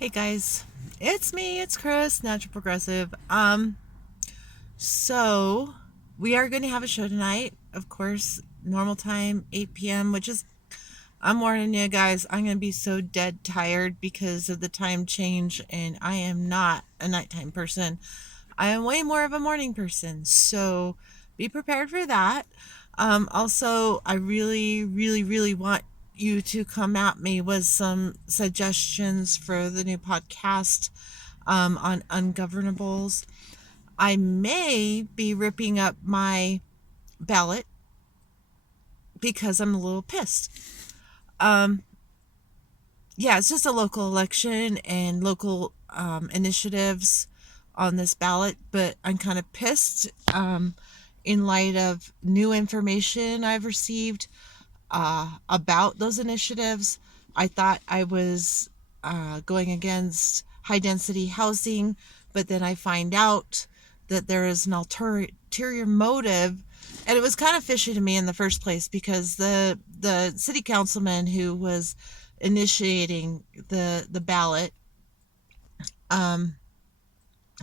Hey guys, it's me, it's Chris, Natural Progressive. So we are going to have a show tonight, of course, normal time, 8 p.m., which is, I'm warning you guys, I'm going to be so dead tired because of the time change, and I am not a nighttime person. I am way more of a morning person, so be prepared for that. Also, I really want you to come at me with some suggestions for the new podcast on ungovernables. I may be ripping up my ballot because I'm a little pissed. Um, yeah, it's just a local election and local initiatives on this ballot, but I'm kind of pissed in light of new information I've received about those initiatives. I thought I was going against high density housing, but then I find out that there is an ulterior motive. And it was kind of fishy to me in the first place because the city councilman who was initiating the ballot um,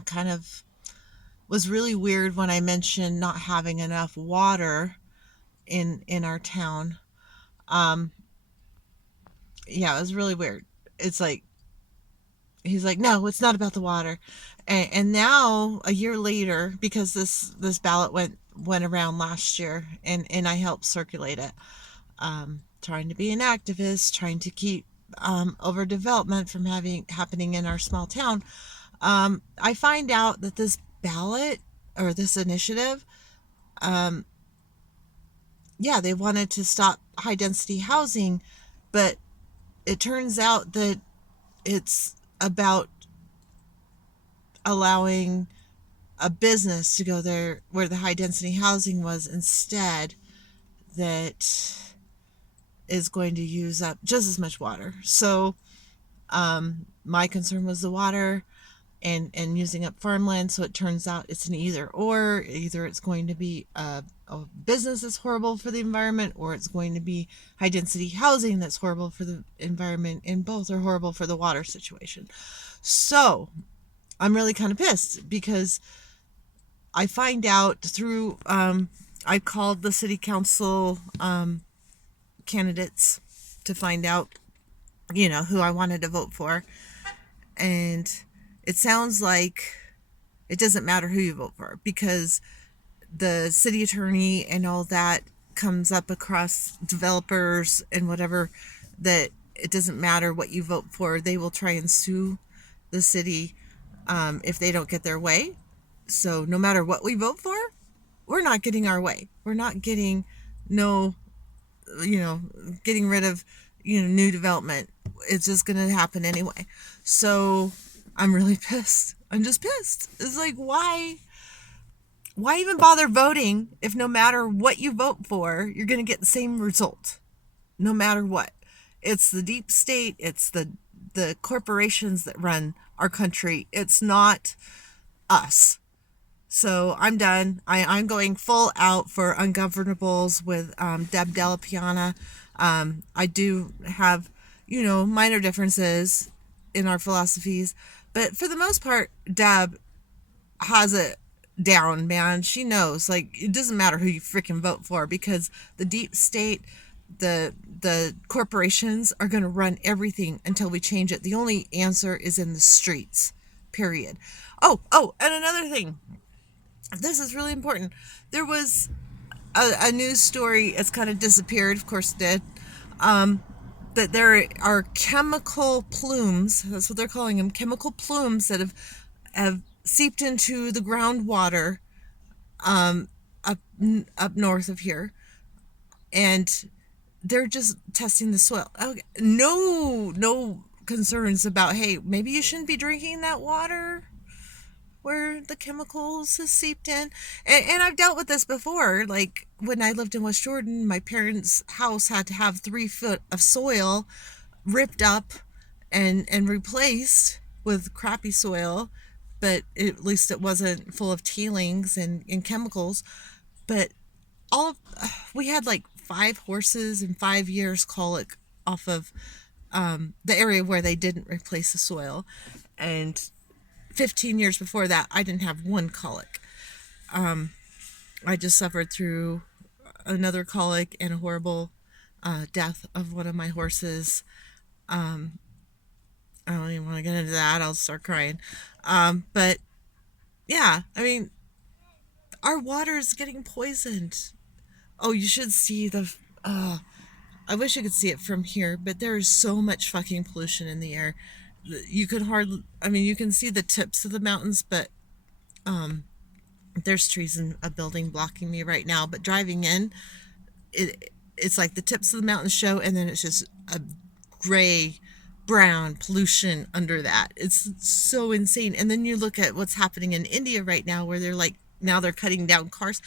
kind of was really weird when I mentioned not having enough water in our town. Um, yeah, it was really weird. It's like he's like, no, it's not about the water. And now a year later, because this ballot went around last year, and I helped circulate it, trying to be an activist, trying to keep overdevelopment from having happening in our small town. I find out that this ballot or this initiative, um, yeah, they wanted to stop high density housing, but it turns out that it's about allowing a business to go there where the high density housing was instead, that is going to use up just as much water. So my concern was the water and using up farmland. So it turns out it's an either or. Either it's going to be a business that's horrible for the environment, or it's going to be high density housing that's horrible for the environment, and both are horrible for the water situation. So I'm really kind of pissed because I find out through, I called the city council candidates to find out, who I wanted to vote for. And it sounds like it doesn't matter who you vote for because the city attorney and all that comes up across developers and whatever, that it doesn't matter what you vote for. They will try and sue the city if they don't get their way. So no matter what we vote for, we're not getting our way. We're not getting no, you know, getting rid of, new development. It's just going to happen anyway. So I'm really pissed. I'm just pissed. It's like, why even bother voting if no matter what you vote for, you're going to get the same result, no matter what? It's the deep state. It's the corporations that run our country. It's not us. So I'm done. I'm going full out for ungovernables with Deb Della Piana. I do have, minor differences in our philosophies, but for the most part, Deb has it down, man. She knows. Like, it doesn't matter who you freaking vote for because the deep state, the corporations are going to run everything until we change it. The only answer is in the streets. Period. Oh, and another thing. This is really important. There was a news story. It's kind of disappeared. Of course it did. That there are chemical plumes. That's what they're calling them. Chemical plumes that have seeped into the groundwater up north of here, and they're just testing the soil. Okay. No concerns about, hey, maybe you shouldn't be drinking that water where the chemicals have seeped in. And I've dealt with this before. Like when I lived in West Jordan, my parents' house had to have 3 foot of soil ripped up and replaced with crappy soil, but at least it wasn't full of tailings and chemicals. But we had like 5 horses in 5 years colic off of the area where they didn't replace the soil. And 15 years before that, I didn't have one colic. I just suffered through another colic and a horrible death of one of my horses. I don't even want to get into that. I'll start crying. But yeah, I mean, our water is getting poisoned. Oh, you should see the. I wish you could see it from here, but there is so much fucking pollution in the air. You could hardly. I mean, you can see the tips of the mountains, but there's trees and a building blocking me right now. But driving in, it's like the tips of the mountains show, and then it's just a gray brown pollution under that. It's so insane. And then you look at what's happening in India right now, where they're like, now they're cutting down cars.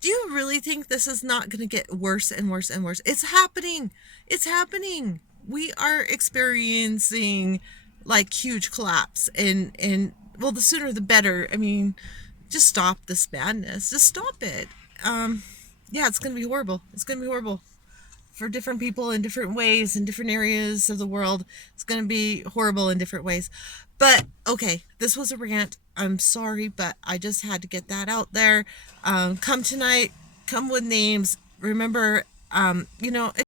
Do you really think this is not going to get worse and worse and worse? It's happening. It's happening. We are experiencing like huge collapse, and well, the sooner the better. I mean, just stop this madness. Just stop it. Yeah, it's going to be horrible. It's going to be horrible for different people in different ways in different areas of the world. It's going to be horrible in different ways. But okay, this was a rant. I'm sorry, but I just had to get that out there. Come tonight. Come with names. Remember, you know,